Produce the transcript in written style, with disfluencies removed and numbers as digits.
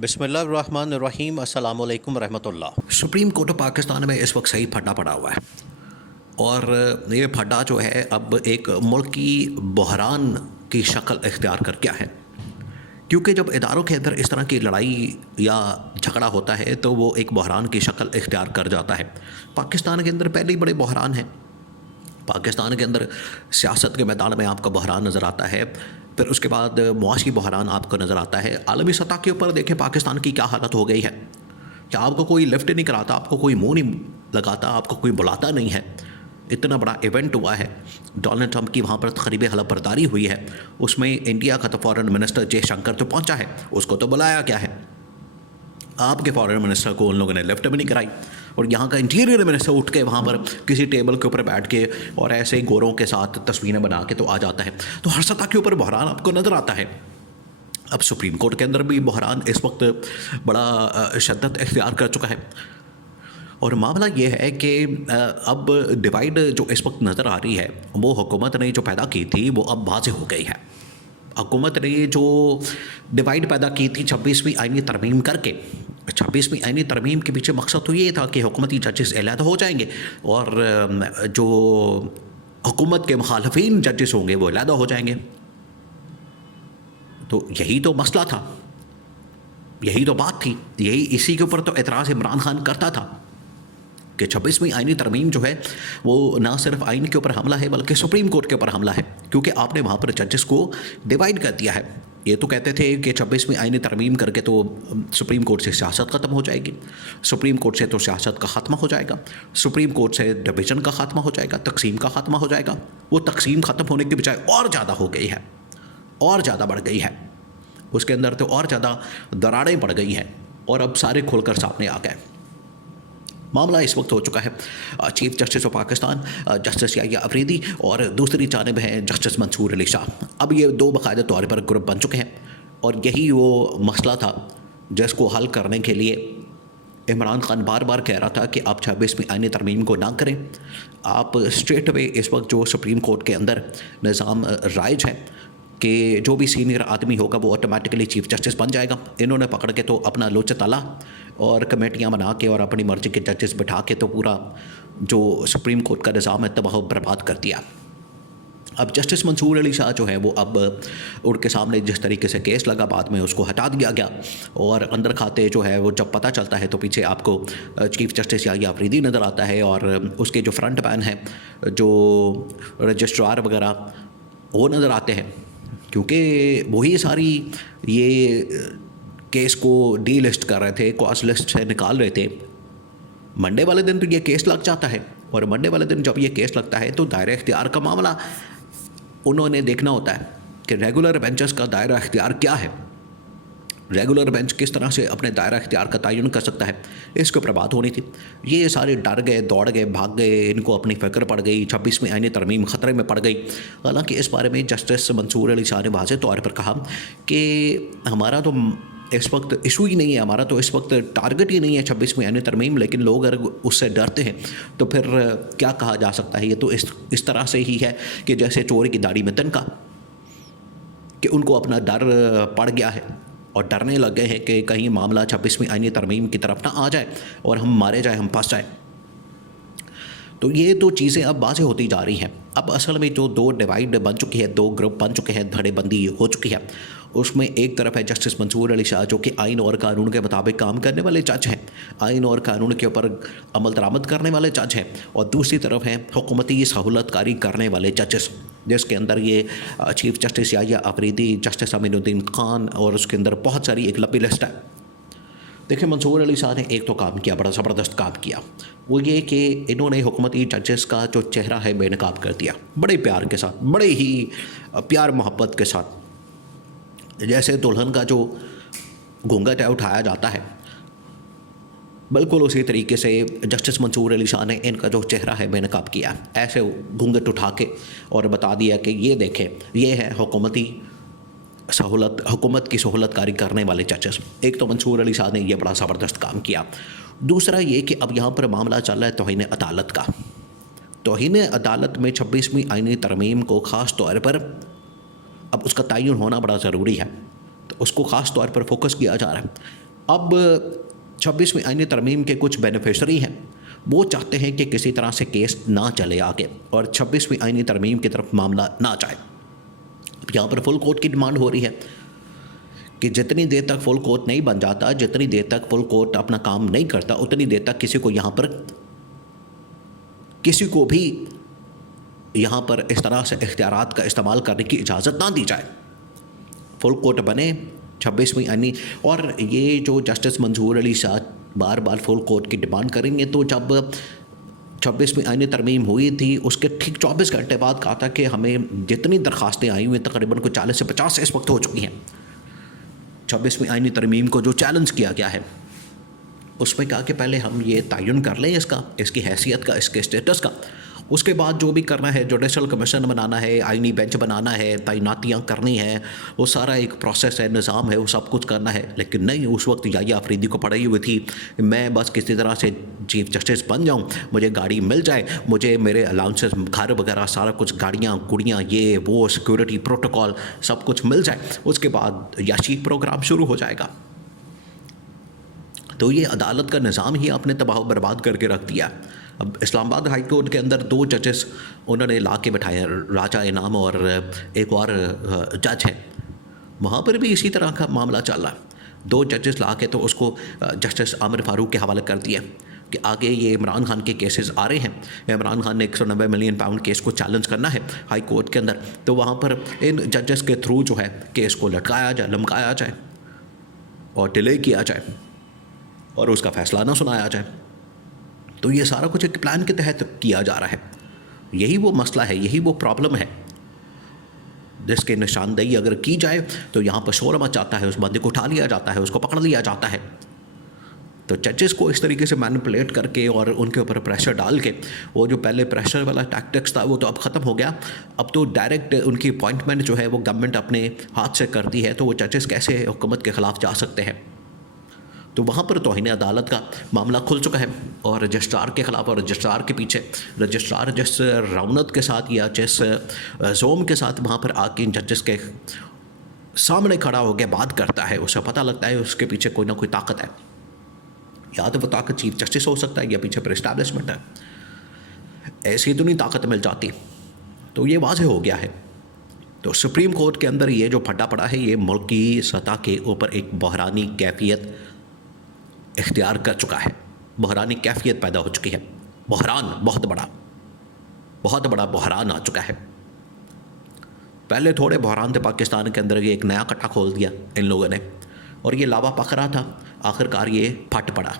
बिस्मिल्लाहिर्रहमानिर्रहीम अस्सलाम वालेकुम रहमतुल्लाह। सुप्रीम कोर्ट ऑफ पाकिस्तान में इस वक्त सही फड्डा पड़ा हुआ है और ये फड्डा जो है अब एक मुल्की बहरान की शक्ल इख्तियार कर गया है, क्योंकि जब इदारों के अंदर इस तरह की लड़ाई या झगड़ा होता है तो वो एक बहरान की शक्ल इख्तियार कर जाता है। पाकिस्तान के अंदर पहले ही बड़े बहरान हैं। पाकिस्तान के अंदर सियासत के मैदान में आपका बहरान नज़र आता है, फिर उसके बाद मुआशी बहरान आपको नज़र आता है। आलमी सतह के ऊपर देखें पाकिस्तान की क्या हालत हो गई है कि आपको कोई लिफ्ट नहीं कराता, आपको कोई मुंह नहीं लगाता, आपको कोई बुलाता नहीं है। इतना बड़ा इवेंट हुआ है, डोनाल्ड ट्रंप की वहाँ पर तकरीब हलफबरदारी हुई है, उसमें इंडिया का तो फॉरेन मिनिस्टर जयशंकर तो पहुँचा है, उसको तो बुलाया क्या है। आपके फॉरेन मिनिस्टर को उन लोगों ने लिफ्ट भी नहीं कराई और यहाँ का इंटीरियर मिनिस्टर उठ के वहाँ पर किसी टेबल के ऊपर बैठ के और ऐसे ही गोरों के साथ तस्वीरें बना के तो आ जाता है। तो हर सतह के ऊपर बहरान आपको नज़र आता है। अब सुप्रीम कोर्ट के अंदर भी बहरान इस वक्त बड़ा शिद्दत इख्तियार कर चुका है और मामला ये है कि अब डिवाइड जो इस वक्त नज़र आ रही है वो हुकूमत ने जो पैदा की थी वो अब वाज़ेह हो गई है। हुकूमत ने जो डिवाइड पैदा की थी 26वीं आईनी तरमीम करके, 26वीं आईनी तरमीम के पीछे मकसद तो ये था कि हुकूमती जजेस अलहदा हो जाएंगे और जो हुकूमत के मुखालफिन जजेस होंगे वो अलहदा हो जाएंगे। तो यही तो मसला था, यही तो बात थी, यही इसी के ऊपर तो एतराज़ इमरान खान करता था कि 26वीं आईनी तरमीम जो है वो ना सिर्फ आइन के ऊपर हमला है बल्कि सुप्रीम कोर्ट के ऊपर हमला है, क्योंकि आपने वहाँ पर जजेस को डिवाइड कर दिया है। ये तो कहते थे कि 26वीं आईनी तरमीम करके तो सुप्रीम कोर्ट से सियासत ख़त्म हो जाएगी, सुप्रीम कोर्ट से तो सियासत का ख़ात्मा हो जाएगा, सुप्रीम कोर्ट से डिवीज़न का ख़ात्मा हो जाएगा, तकसीम का ख़ात्मा हो जाएगा। वो तकसीम ख़त्म होने के बजाय और ज़्यादा हो गई है, और ज़्यादा बढ़ गई है, उसके अंदर तो और ज़्यादा दरारें बढ़ गई हैं और अब सारे खुलकर सामने आ गए। मामला इस वक्त हो चुका है chief justice of Pakistan justice Yahya Afridi और दूसरी जानिब हैं जस्टिस मंसूर अली शाह। अब ये दो बाकायदा तौर पर ग्रुप बन चुके हैं और यही वो मसला था जिसको हल करने के लिए इमरान खान बार बार कह रहा था कि आप 26वीं आईनी तरमीम को ना करें, आप स्ट्रेट अवे इस वक्त जो सुप्रीम कोर्ट के अंदर निज़ाम राइज है कि जो भी सीनियर आदमी होगा वो ऑटोमेटिकली चीफ जस्टिस बन जाएगा। इन्होंने पकड़ के तो अपना लोच ताला और कमेटियाँ बना के और अपनी मर्ज़ी के जजेस बिठा के तो पूरा जो सुप्रीम कोर्ट का निज़ाम है तबाह बर्बाद कर दिया। अब जस्टिस मंसूर अली शाह जो है वो अब उनके सामने जिस तरीके से केस लगा बाद में उसको हटा दिया गया और अंदर खाते जो है वो जब पता चलता है तो पीछे आपको चीफ जस्टिस याहिया अफरीदी नज़र आता है और उसके जो फ्रंट मैन है जो रजिस्ट्रार वगैरह वो नज़र आते हैं, क्योंकि वही सारी ये केस को डी लिस्ट कर रहे थे, कॉज लिस्ट से निकाल रहे थे। मंडे वाले दिन तो ये केस लग जाता है और मंडे वाले दिन जब ये केस लगता है तो दायरा इख्तियार का मामला उन्होंने देखना होता है कि रेगुलर बेंचेस का दायरा इख्तियार क्या है, रेगुलर बेंच किस तरह से अपने दायरा इख्तियार का तयन कर सकता है, इसके ऊपर बात होनी थी। ये सारे डर गए, दौड़ गए, भाग गए, इनको अपनी फ़िक्र पड़ गई, 26वीं आईनी तरमीम ख़तरे में पड़ गई। हालांकि इस बारे में जस्टिस मंसूर अली शाह ने वाज़ेह तौर पर कहा कि हमारा तो इस वक्त इशू ही नहीं है, हमारा तो इस वक्त टारगेट ही नहीं है 26वीं आईनी तरमीम, लेकिन लोग अगर उससे डरते हैं तो फिर क्या कहा जा सकता है। ये तो इस तरह से ही है कि जैसे चोर की दाढ़ी में तिनका, कि उनको अपना डर पड़ गया है और डरने लग गए हैं कि कहीं मामला 26वीं आईनी तरमीम की तरफ ना आ जाए और हम मारे जाए, हम फंस जाए। तो ये तो चीज़ें अब वाज़ेह होती जा रही हैं। अब असल में जो दो डिवाइड बन चुकी है, दो ग्रुप बन चुके हैं, धड़ेबंदी हो चुकी है। उसमें एक तरफ है जस्टिस मंसूर अली शाह जो कि आइन और कानून के मुताबिक काम करने वाले जज हैं, आइन और कानून के ऊपर अमल दरामद करने वाले जज हैं, और दूसरी तरफ हैं हुकूमती सहूलतकारी करने वाले जजेस, जिसके अंदर ये chief justice Yahya Afridi, justice Aminuddin Khan और उसके अंदर बहुत सारी एक लंबी लिस्ट है। देखिए मंसूर अली शाह ने एक तो काम किया, बड़ा ज़बरदस्त काम किया, वो ये कि इन्होंने हुकूमती जजेस का जो चेहरा है बेनकाब कर दिया, बड़े प्यार के साथ, बड़े ही प्यार मोहब्बत के साथ। जैसे दुल्हन का जो घूंघट है उठाया जाता है, बिल्कुल उसी तरीके से जस्टिस मंसूर अली शाह ने इनका जो चेहरा है बेनकाब किया, ऐसे घूंघट उठा के और बता दिया कि ये देखें, ये है हुकूमत की सहूलतकारी करने वाले जजेस। एक तो मंसूर अली शाह ने यह बड़ा ज़बरदस्त काम किया। दूसरा ये कि अब यहाँ पर मामला चल रहा है तौहीन अदालत का। तौहीन अदालत में 26वीं आईनी तरमीम को ख़ास तौर पर अब उसका तयन होना बड़ा ज़रूरी है, तो उसको ख़ास तौर पर फोकस किया जा रहा है। अब 26वीं आईनी तरमीम के कुछ बेनिफिशरी हैं, वो चाहते हैं कि किसी तरह से केस ना चले आगे और 26वीं आईनी तरमीम की तरफ मामला ना जाए। यहाँ पर फुल कोर्ट की डिमांड हो रही है कि जितनी देर तक फुल कोर्ट नहीं बन जाता, जितनी देर तक फुल कोर्ट अपना काम नहीं करता, उतनी देर तक किसी को भी यहाँ पर इस तरह से इख्तियारात का इस्तेमाल करने की इजाज़त ना दी जाए। फुल कोर्ट बने 26वीं आईनी। और ये जो जस्टिस मंजूर अली शाह बार बार फुल कोर्ट की डिमांड करेंगे, तो जब 26वीं आईनी तरमीम हुई थी उसके ठीक 24 घंटे बाद कहा था कि हमें जितनी दरख्वास्तें आई हुई तकरीबन कोई 40 से 50 इस वक्त हो चुकी हैं 26वीं आईनी तरमीम को जो चैलेंज किया गया है, उसमें कहा कि पहले हम ये तयन कर लें इसकी हैसियत का, इसके स्टेटस का, उसके बाद जो भी करना है, जुडिशल कमीशन बनाना है, आईनी बेंच बनाना है, तैनातियाँ करनी है, वो सारा एक प्रोसेस है, निज़ाम है, वो सब कुछ करना है। लेकिन नहीं, उस वक्त याहिया अफरीदी को पड़ी हुई थी, मैं बस किसी तरह से चीफ जस्टिस बन जाऊँ, मुझे गाड़ी मिल जाए, मुझे मेरे अलाउंसेस, घर वगैरह सारा कुछ, गाड़ियाँ गुड़ियाँ, ये वो, सिक्योरिटी प्रोटोकॉल सब कुछ मिल जाए, उसके बाद याशी प्रोग्राम शुरू हो जाएगा। तो ये अदालत का निज़ाम ही आपने तबाह बर्बाद करके रख दिया। अब इस्लामाबाद हाई कोर्ट के अंदर 2 जजेस उन्होंने ला के बैठाए, राजा इनाम और एक और जज है, वहाँ पर भी इसी तरह का मामला चल रहा है। 2 जजेस ला के तो उसको जस्टिस आमिर फारूक के हवाले कर दिया कि आगे ये इमरान खान के केसेस आ रहे हैं, इमरान खान ने 190 मिलियन पाउंड केस को चैलेंज करना है हाई कोर्ट के अंदर, तो वहाँ पर इन जजेस के थ्रू जो है केस को लटकाया जाए, लमकाया जाए और डिले किया जाए और उसका फैसला ना सुनाया जाए। तो ये सारा कुछ एक प्लान के तहत किया जा रहा है। यही वो मसला है, यही वो प्रॉब्लम है जिसकी निशानदेही अगर की जाए तो यहाँ पर शोर मचाता है, उस बंदे को उठा लिया जाता है, उसको पकड़ लिया जाता है। तो जजेस को इस तरीके से मैनिपुलेट करके और उनके ऊपर प्रेशर डाल के, वो जो पहले प्रेशर वाला टैक्टिक्स था वो तो अब ख़त्म हो गया। अब तो डायरेक्ट उनकी अपॉइंटमेंट जो है वो गवर्नमेंट अपने हाथ से करती है, तो वो जजेस कैसे हुकूमत के ख़िलाफ़ जा सकते हैं। तो वहाँ पर तौहीन अदालत का मामला खुल चुका है और रजिस्ट्रार के ख़िलाफ़, और रजिस्ट्रार के पीछे रजिस्ट्रार जिस रौनक के साथ या जिस जोम के साथ वहाँ पर आके जजेस के सामने खड़ा होकर बात करता है, उसे पता लगता है उसके पीछे कोई ना कोई ताकत है। या तो वो ताकत चीफ जस्टिस हो सकता है या पीछे पर इस्टेब्लिशमेंट है। ऐसी तो नहीं ताकत मिल जाती। तो ये वाज़ेह हो गया है। तो सुप्रीम कोर्ट के अंदर ये जो फटा पड़ा है, ये मुल्क की सतह के ऊपर एक बहरानी कैफियत इख्तियार कर चुका है, बहरानी कैफियत पैदा हो चुकी है। बहरान बहुत बड़ा बहरान आ चुका है। पहले थोड़े बहरान थे पाकिस्तान के अंदर, ये एक नया कट्टा खोल दिया इन लोगों ने और ये लावा पक रहा था, आखिरकार ये फट पड़ा।